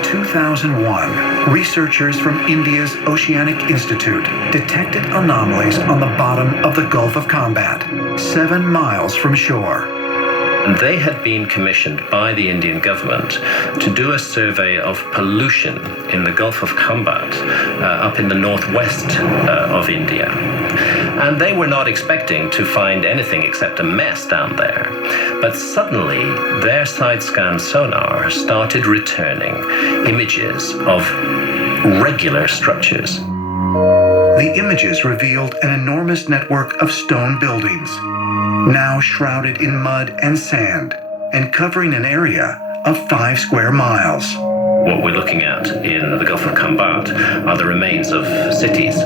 In 2001, researchers from India's Oceanic Institute detected anomalies on the bottom of the Gulf of Combat, 7 miles from shore. And they had been commissioned by the Indian government to do a survey of pollution in the Gulf of Combat up in the northwest of India. And they were not expecting to find anything except a mess down there. But suddenly, their side-scan sonar started returning images of regular structures. The images revealed an enormous network of stone buildings, now shrouded in mud and sand, and covering an area of 5 square miles. What we're looking at in the Gulf of Combat are the remains of cities.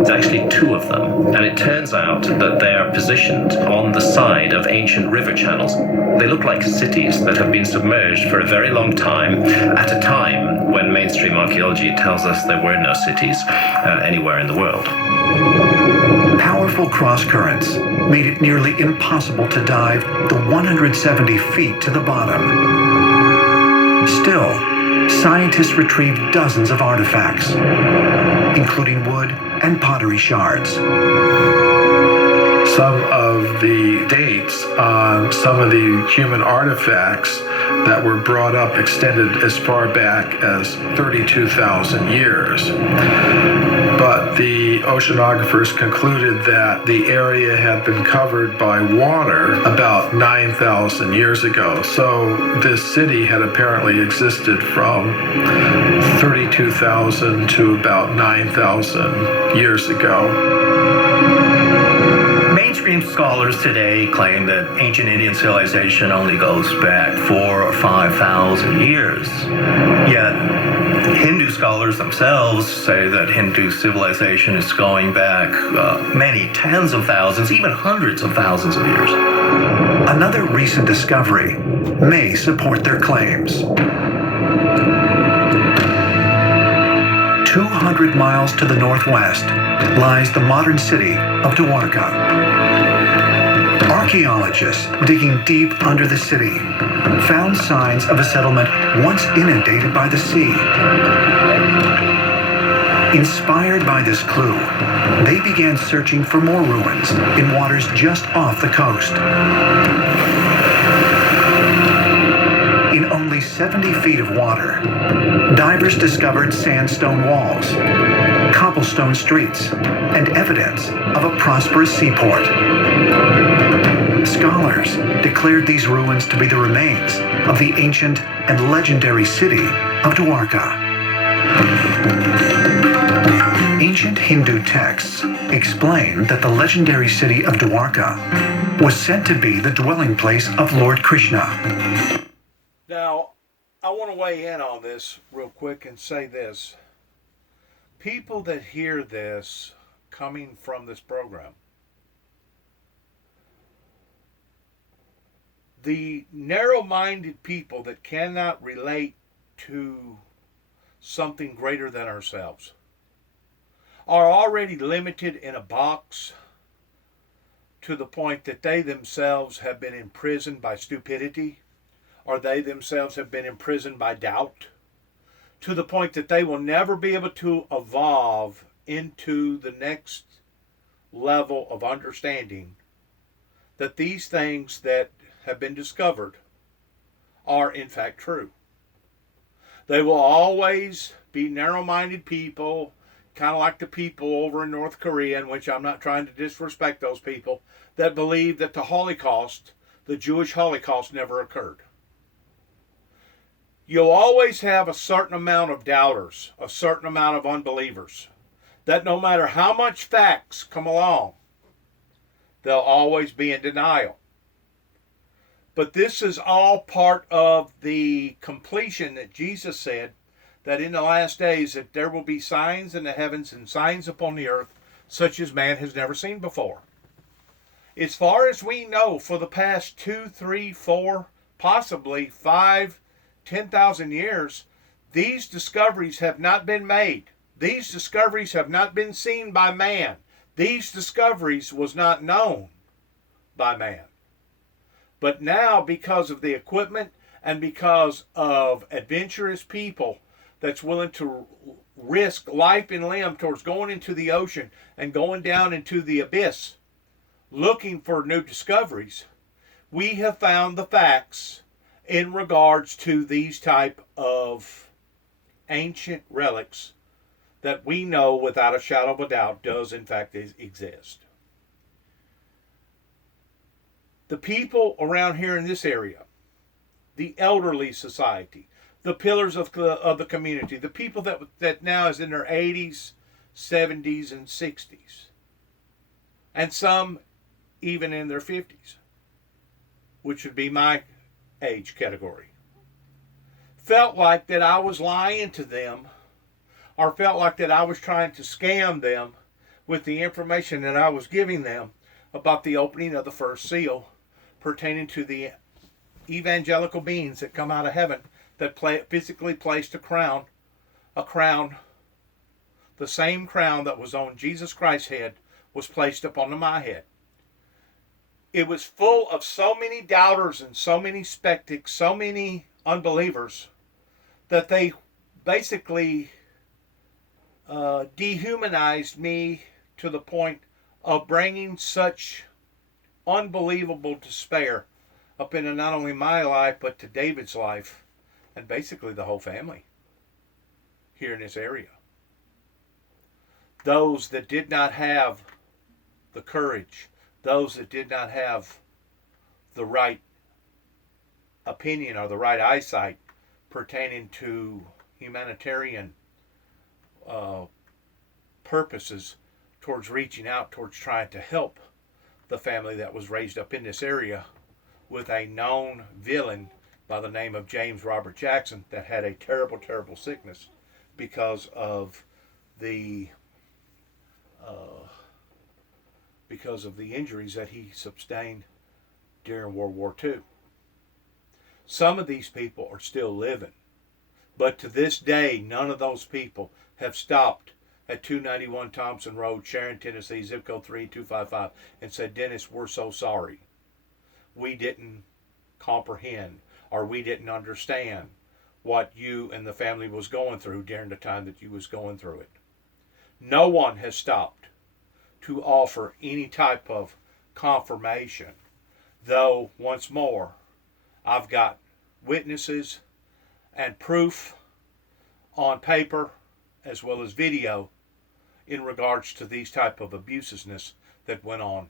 It's actually 2 of them, and it turns out that they are positioned on the side of ancient river channels. They look like cities that have been submerged for a very long time, at a time when mainstream archaeology tells us there were no cities anywhere in the world. Powerful cross currents made it nearly impossible to dive the 170 feet to the bottom. Still, scientists retrieved dozens of artifacts, including wood and pottery shards. Some of the dates on some of the human artifacts that were brought up extended as far back as 32,000 years. But the oceanographers concluded that the area had been covered by water about 9,000 years ago. So this city had apparently existed from 32,000 to about 9,000 years ago. Mainstream scholars today claim that ancient Indian civilization only goes back 4,000 or 5,000 years. Yet Hindu scholars themselves say that Hindu civilization is going back many tens of thousands, even hundreds of thousands of years. Another recent discovery may support their claims. 200 miles to the northwest lies the modern city of Dwarka. Archaeologists digging deep under the city found signs of a settlement once inundated by the sea. Inspired by this clue, they began searching for more ruins in waters just off the coast. In only 70 feet of water, divers discovered sandstone walls, cobblestone streets, and evidence of a prosperous seaport. Scholars declared these ruins to be the remains of the ancient and legendary city of Dwarka. Ancient Hindu texts explain that the legendary city of Dwarka was said to be the dwelling place of Lord Krishna. Now, I want to weigh in on this real quick and say this. People that hear this coming from this program, the narrow-minded people that cannot relate to something greater than ourselves are already limited in a box to the point that they themselves have been imprisoned by stupidity, or they themselves have been imprisoned by doubt, to the point that they will never be able to evolve into the next level of understanding that these things that have been discovered are in fact true. They will always be narrow-minded people, kind of like the people over in North Korea, in which I'm not trying to disrespect those people, that believe that the Holocaust, the Jewish Holocaust, never occurred. You'll always have a certain amount of doubters, a certain amount of unbelievers, that no matter how much facts come along, they'll always be in denial. But this is all part of the completion that Jesus said, that in the last days that there will be signs in the heavens and signs upon the earth, such as man has never seen before. As far as we know, for the past 2, 3, 4, possibly 5, 10,000 years, these discoveries have not been made. These discoveries have not been seen by man. These discoveries was not known by man. But now, because of the equipment and because of adventurous people that's willing to risk life and limb towards going into the ocean and going down into the abyss looking for new discoveries, we have found the facts in regards to these type of ancient relics that we know without a shadow of a doubt does in fact exist. The people around here in this area, the elderly society, the pillars of the community, the people that now is in their 80s, 70s, and 60s, and some even in their 50s, which would be my age category, felt like that I was lying to them, or felt like that I was trying to scam them with the information that I was giving them about the opening of the first seal pertaining to the evangelical beings that come out of heaven that physically placed a crown, the same crown that was on Jesus Christ's head was placed upon my head. It was full of so many doubters and so many skeptics, so many unbelievers, that they basically dehumanized me to the point of bringing such unbelievable despair up into not only my life, but to David's life, and basically the whole family here in this area. Those that did not have the courage, those that did not have the right opinion or the right eyesight pertaining to humanitarian purposes towards reaching out, towards trying to help the family that was raised up in this area with a known villain by the name of James Robert Jackson that had a terrible, terrible sickness because of the injuries that he sustained during World War II. Some of these people are still living, but to this day, none of those people have stopped at 291 Thompson Road, Sharon, Tennessee, zip code 38255, and said, "Dennis, we're so sorry. We didn't comprehend, or we didn't understand what you and the family was going through during the time that you was going through it." No one has stopped to offer any type of confirmation, though once more I've got witnesses and proof on paper as well as video in regards to these type of abusesness that went on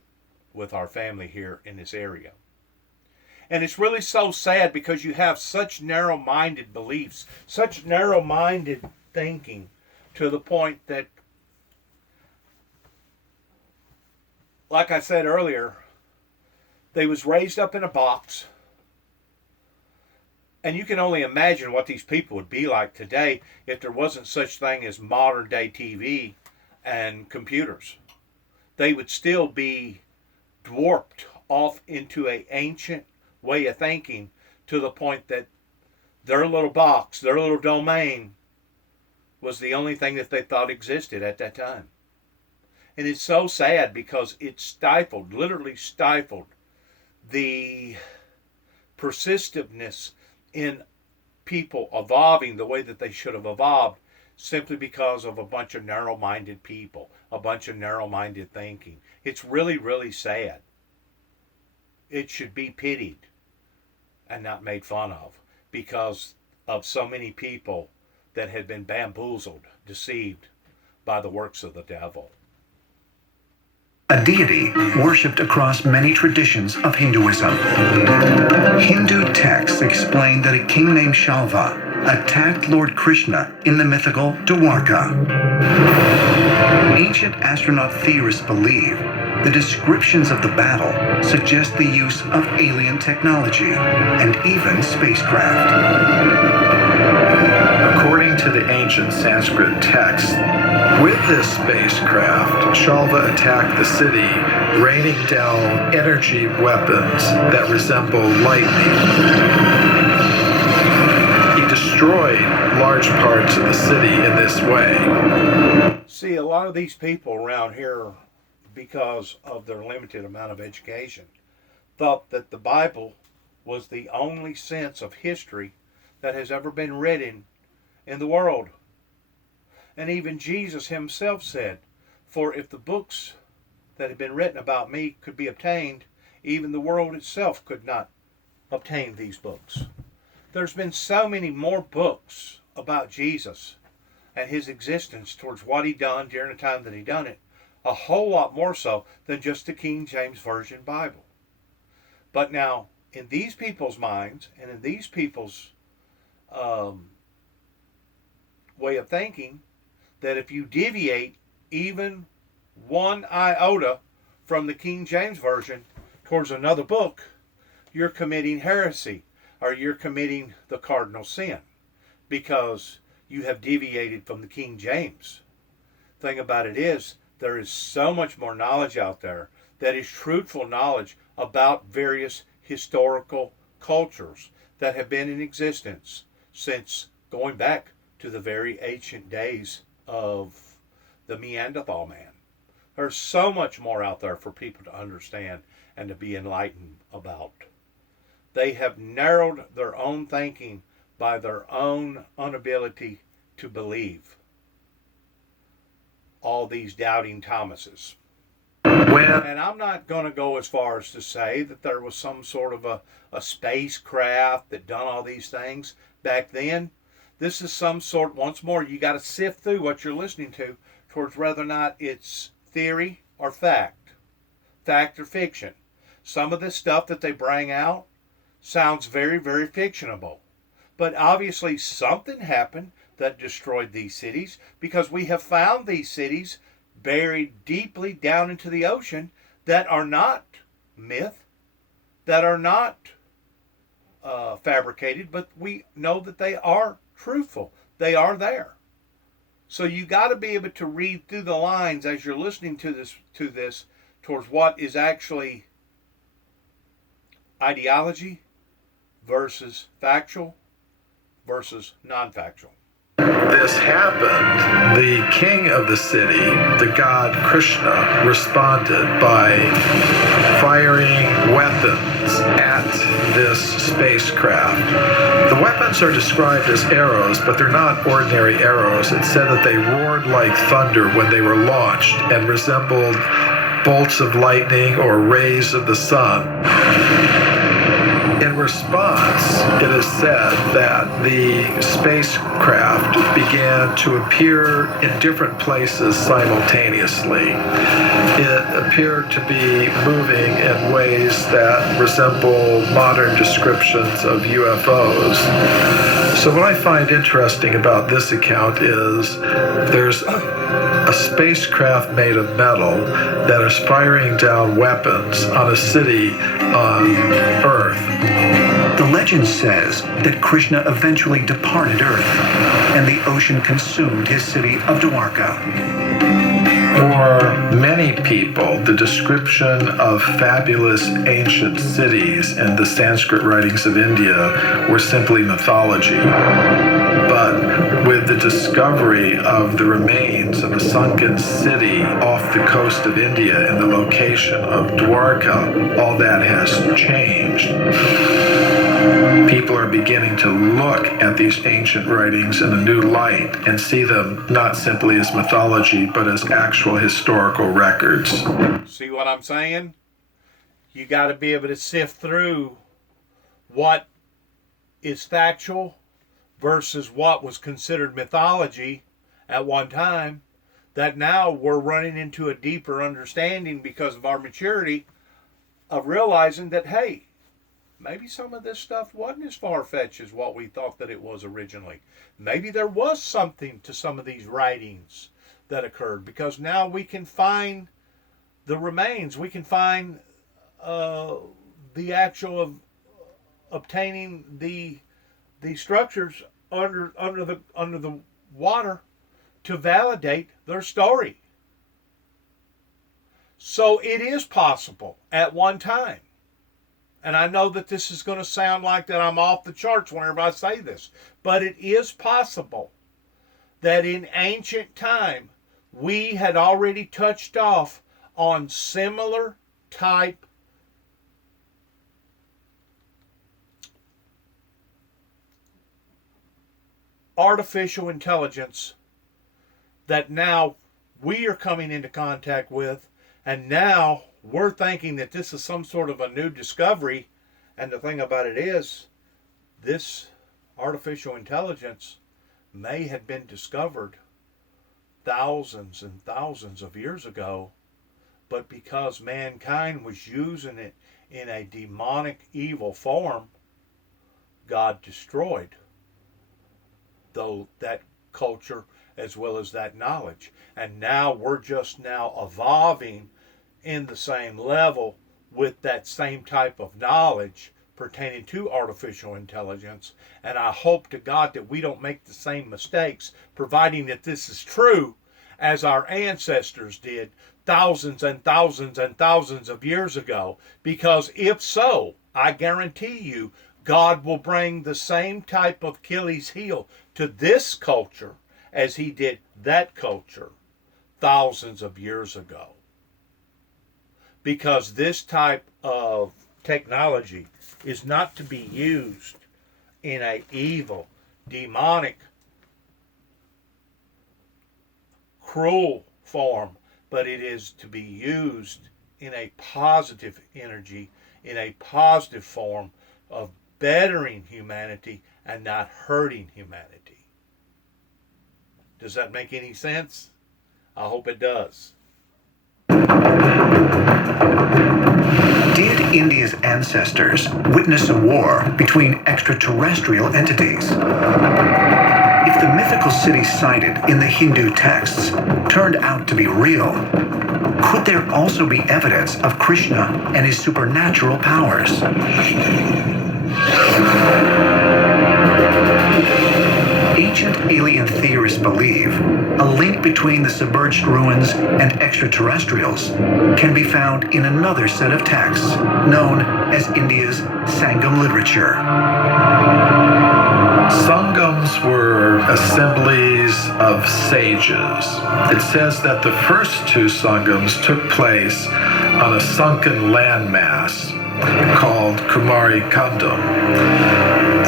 with our family here in this area. And it's really so sad because you have such narrow-minded beliefs, such narrow-minded thinking, to the point that, like I said earlier, they was raised up in a box. And you can only imagine what these people would be like today if there wasn't such thing as modern day TV and computers. They would still be dwarfed off into an ancient way of thinking, to the point that their little box, their little domain, was the only thing that they thought existed at that time. And it's so sad because it stifled, literally stifled, the persistiveness in people evolving the way that they should have evolved, simply because of a bunch of narrow-minded people, a bunch of narrow-minded thinking. It's really, really sad. It should be pitied and not made fun of, because of so many people that had been bamboozled, deceived by the works of the devil. A deity worshipped across many traditions of Hinduism. Hindu texts explain that a king named Shalva attacked Lord Krishna in the mythical Dwarka. Ancient astronaut theorists believe the descriptions of the battle suggest the use of alien technology and even spacecraft. According to the ancient Sanskrit text, with this spacecraft, Shalva attacked the city, raining down energy weapons that resemble lightning. He destroyed large parts of the city in this way. See, a lot of these people around here, because of their limited amount of education, thought that the Bible was the only sense of history that has ever been written in the world. And even Jesus himself said, "For if the books that had been written about me could be obtained, even the world itself could not obtain these books." There's been so many more books about Jesus and his existence towards what he done during the time that he done it, a whole lot more so than just the King James Version Bible. But now, in these people's minds and in these people's way of thinking, that if you deviate even one iota from the King James Version towards another book, you're committing heresy, or you're committing the cardinal sin, because you have deviated from the King James. Thing about it is, there is so much more knowledge out there that is truthful knowledge about various historical cultures that have been in existence since going back to the very ancient days of the Neanderthal man. There's so much more out there for people to understand and to be enlightened about. They have narrowed their own thinking by their own inability to believe. All these doubting Thomases. And I'm not going to go as far as to say that there was some sort of a spacecraft that done all these things back then. This is some sort, once more, you got to sift through what you're listening to towards whether or not it's theory or fact or fiction. Some of this stuff that they bring out sounds very, very fictionable. But obviously something happened that destroyed these cities, because we have found these cities buried deeply down into the ocean that are not myth, that are not fabricated, but we know that they are truthful. They are there. So you got to be able to read through the lines as you're listening to this towards what is actually ideology versus factual versus non-factual. This happened, the king of the city, the god Krishna, responded by firing weapons at this spacecraft. The weapons are described as arrows, but they're not ordinary arrows. It's said that they roared like thunder when they were launched and resembled bolts of lightning or rays of the sun. In response, it is said that the spacecraft began to appear in different places simultaneously. It appeared to be moving in ways that resemble modern descriptions of UFOs. So what I find interesting about this account is there's a spacecraft made of metal that is firing down weapons on a city on Earth. The legend says that Krishna eventually departed Earth, and the ocean consumed his city of Dwarka. For many people, the description of fabulous ancient cities in the Sanskrit writings of India were simply mythology. But with the discovery of the remains of a sunken city off the coast of India in the location of Dwarka, all that has changed. People are beginning to look at these ancient writings in a new light and see them not simply as mythology, but as actual historical records. See what I'm saying? You got to be able to sift through what is factual versus what was considered mythology at one time, that now we're running into a deeper understanding because of our maturity of realizing that, hey, maybe some of this stuff wasn't as far-fetched as what we thought that it was originally. Maybe there was something to some of these writings that occurred, because now we can find the remains. We can find the actual of obtaining the structures under the water to validate their story. So it is possible at one time. And I know that this is going to sound like that I'm off the charts whenever I say this, but it is possible that in ancient time we had already touched off on similar type artificial intelligence that now we are coming into contact with, and now we're thinking that this is some sort of a new discovery. And the thing about it is, this artificial intelligence may have been discovered thousands and thousands of years ago, but because mankind was using it in a demonic, evil form, God destroyed that culture as well as that knowledge. And now we're just now evolving in the same level with that same type of knowledge pertaining to artificial intelligence. And I hope to God that we don't make the same mistakes, providing that this is true, as our ancestors did thousands and thousands and thousands of years ago. Because if so, I guarantee you, God will bring the same type of Achilles heel to this culture as he did that culture thousands of years ago. Because this type of technology is not to be used in an evil, demonic, cruel form, but it is to be used in a positive energy, in a positive form of bettering humanity and not hurting humanity. Does that make any sense? I hope it does. Did India's ancestors witness a war between extraterrestrial entities? If the mythical city cited in the Hindu texts turned out to be real, could there also be evidence of Krishna and his supernatural powers? Ancient alien theorists believe a link between the submerged ruins and extraterrestrials can be found in another set of texts known as India's Sangam literature. Sangams were assemblies of sages. It says that the first two Sangams took place on a sunken landmass called Kumari Kandam.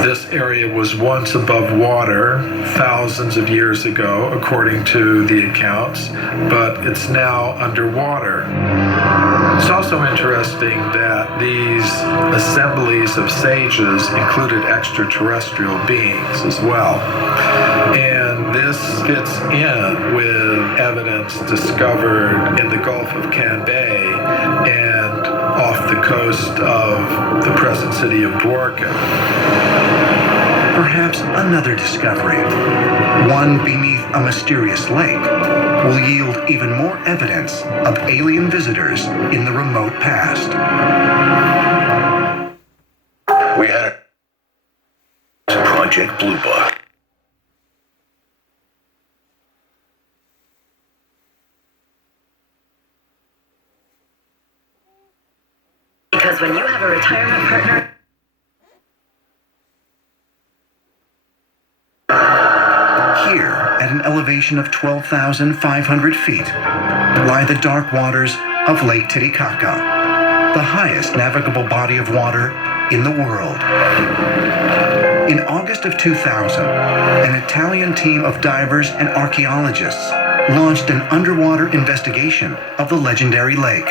This area was once above water thousands of years ago, according to the accounts, but it's now underwater. It's also interesting that these assemblies of sages included extraterrestrial beings as well. And this fits in with evidence discovered in the Gulf of Cambay and off the coast of the present city of Dwarka. Perhaps another discovery, one beneath a mysterious lake, will yield even more evidence of alien visitors in the remote past. We had Project Blue Book. Because when you have a retirement partner... Here, at an elevation of 12,500 feet, lie the dark waters of Lake Titicaca, the highest navigable body of water in the world. In August of 2000, an Italian team of divers and archaeologists launched an underwater investigation of the legendary lake.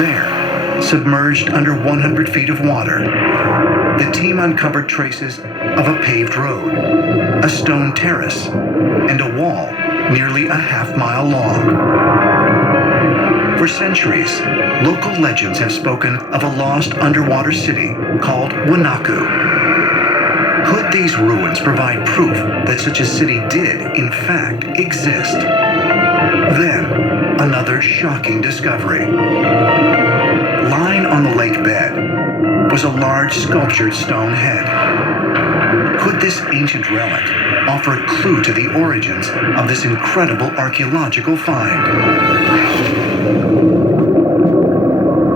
There, submerged under 100 feet of water, the team uncovered traces of a paved road, a stone terrace, and a wall nearly a half-mile long. For centuries, local legends have spoken of a lost underwater city called Wanaku. Could these ruins provide proof that such a city did, in fact, exist? Then, another shocking discovery. Lying on the lake bed was a large sculptured stone head. Could this ancient relic offer a clue to the origins of this incredible archaeological find?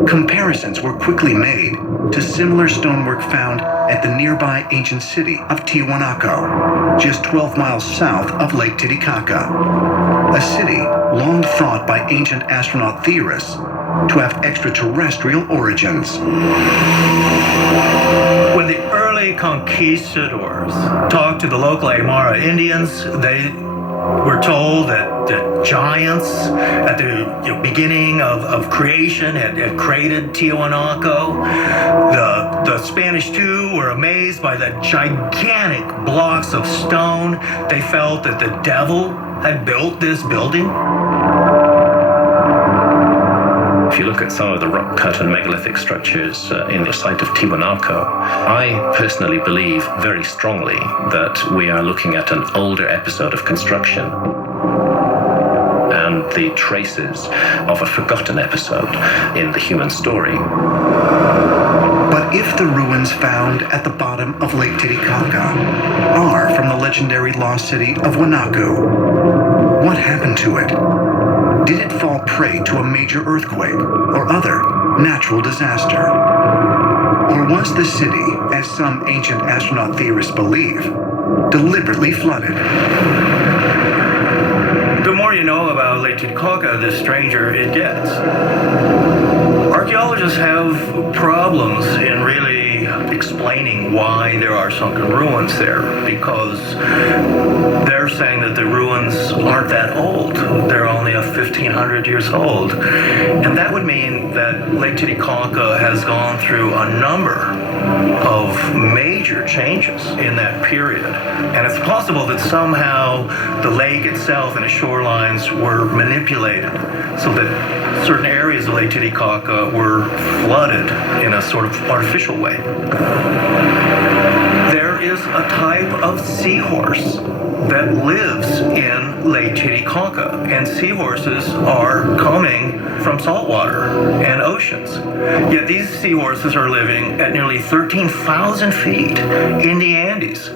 Comparisons were quickly made to similar stonework found at the nearby ancient city of Tiwanaku, just 12 miles south of Lake Titicaca, a city long thought by ancient astronaut theorists to have extraterrestrial origins. When the early early conquistadors talked to the local Aymara Indians. They were told that the giants at the beginning of creation had created Tiwanaku. The Spanish too were amazed by the gigantic blocks of stone. They felt that the devil had built this building. If you look at some of the rock-cut and megalithic structures in the site of Tiwanaku, I personally believe very strongly that we are looking at an older episode of construction and the traces of a forgotten episode in the human story. But if the ruins found at the bottom of Lake Titicaca are from the legendary lost city of Wanaku, what happened to it? Did it fall prey to a major earthquake or other natural disaster? Or was the city, as some ancient astronaut theorists believe, deliberately flooded? The more you know about Lake Titicaca, the stranger it gets. Archaeologists have problems in really explaining why there are sunken ruins there, because they're saying that the ruins aren't that old. They're only 1,500 years old. And that would mean that Lake Titicaca has gone through a number of major changes in that period. And it's possible that somehow the lake itself and its shorelines were manipulated so that certain areas of Lake Titicaca were flooded in a sort of artificial way. There is a type of seahorse that lives in Lake Titicaca, and seahorses are coming from saltwater and oceans. Yet these seahorses are living at nearly 13,000 feet in the Andes.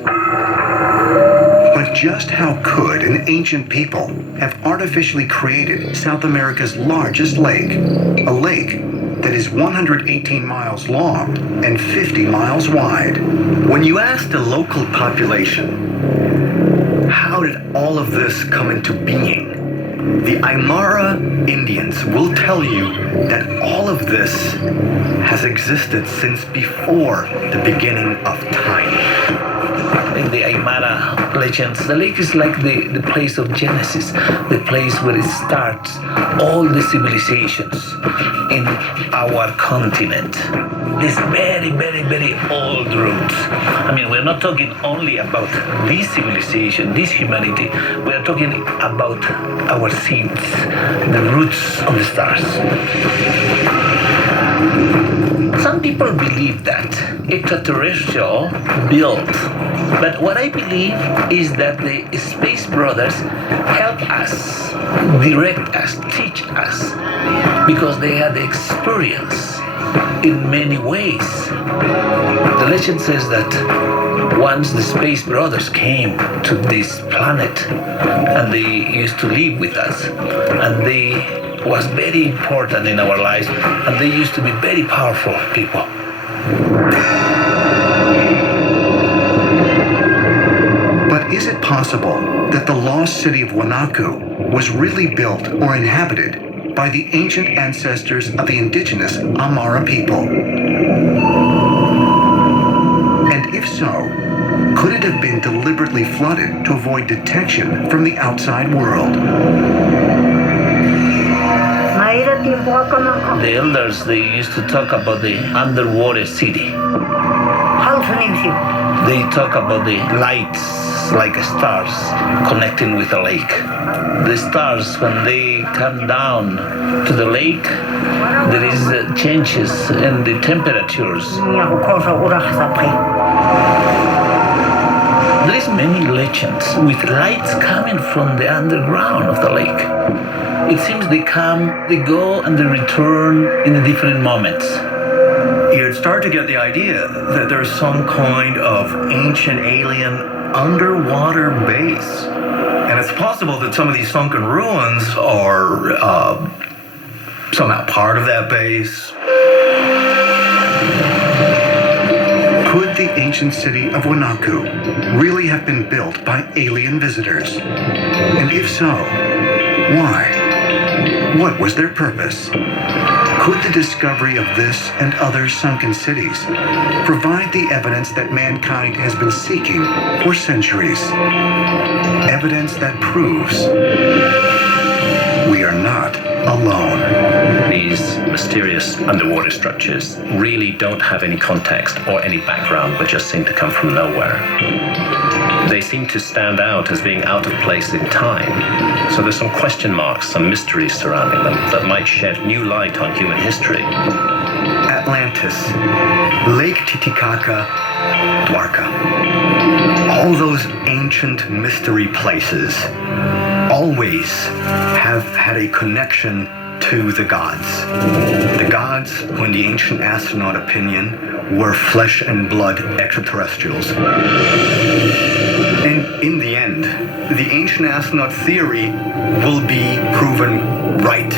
But just how could an ancient people have artificially created South America's largest lake, a lake that is 118 miles long and 50 miles wide? When you ask the local population, how did all of this come into being? The Aymara Indians will tell you that all of this has existed since before the beginning of time. In the Aymara legends, the lake is like the place of Genesis, the place where it starts all the civilizations in our continent. This very, very, very old roots. I mean, we're not talking only about this civilization, this humanity. We're talking about our seeds, the roots of the stars. Some people believe that extraterrestrial built, but what I believe is that the Space Brothers help us, direct us, teach us, because they had experience in many ways. The legend says that once the Space Brothers came to this planet and they used to live with us, and they was very important in our lives, and they used to be very powerful people. But is it possible that the lost city of Wanaku was really built or inhabited by the ancient ancestors of the indigenous Aymara people? And if so, could it have been deliberately flooded to avoid detection from the outside world? The elders, they used to talk about the underwater city. They talk about the lights like stars connecting with the lake. The stars, when they come down to the lake, there is changes in the temperatures. There is many legends with lights coming from the underground of the lake. It seems they come, they go, and they return in the different moments. You'd start to get the idea that there's some kind of ancient alien underwater base. And it's possible that some of these sunken ruins are somehow part of that base. Could the ancient city of Wanaku really have been built by alien visitors? And if so, why? What was their purpose? Could the discovery of this and other sunken cities provide the evidence that mankind has been seeking for centuries? Evidence that proves we are not alone. These mysterious underwater structures really don't have any context or any background, but just seem to come from nowhere. They seem to stand out as being out of place in time. So there's some question marks, some mysteries surrounding them that might shed new light on human history. Atlantis, Lake Titicaca, Dwarka. All those ancient mystery places always have had a connection to the gods. The gods, who in the ancient astronaut opinion, were flesh and blood extraterrestrials. And in the end, the ancient astronaut theory will be proven right.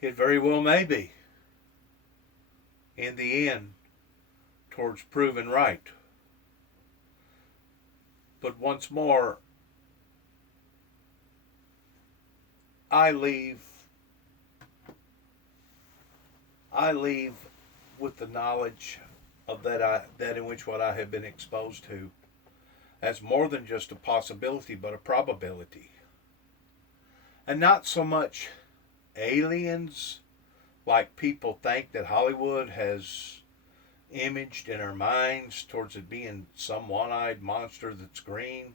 It very well may be, in the end, towards proven right. But once more, I leave with the knowledge of that in which what I have been exposed to as more than just a possibility, but a probability. And not so much aliens like people think that Hollywood has imaged in our minds towards it being some one-eyed monster that's green,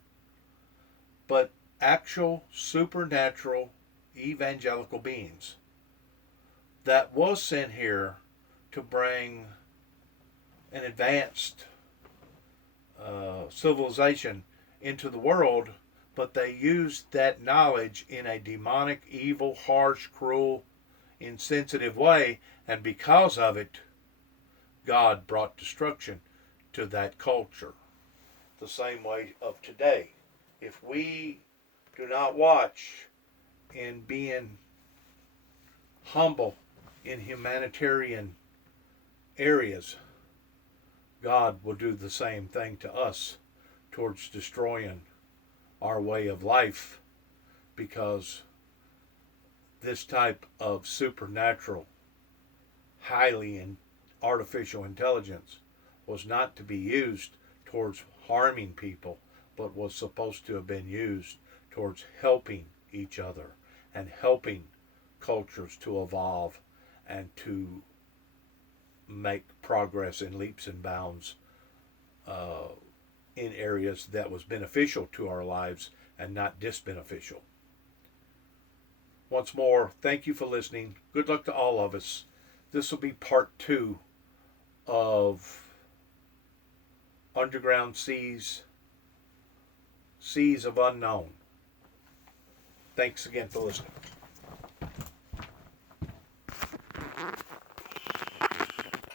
but actual supernatural evangelical beings that was sent here to bring an advanced civilization into the world, but they used that knowledge in a demonic, evil, harsh, cruel, insensitive way, and because of it, God brought destruction to that culture. The same way of today. If we do not watch in being humble in humanitarian areas, God will do the same thing to us towards destroying our way of life, because this type of supernatural, highly artificial intelligence was not to be used towards harming people, but was supposed to have been used towards helping each other and helping cultures to evolve and to make progress in leaps and bounds in areas that was beneficial to our lives and not disbeneficial. Once more, thank you for listening. Good luck to all of us. This will be part 2 of Underground Seas of Unknown. Thanks again for listening.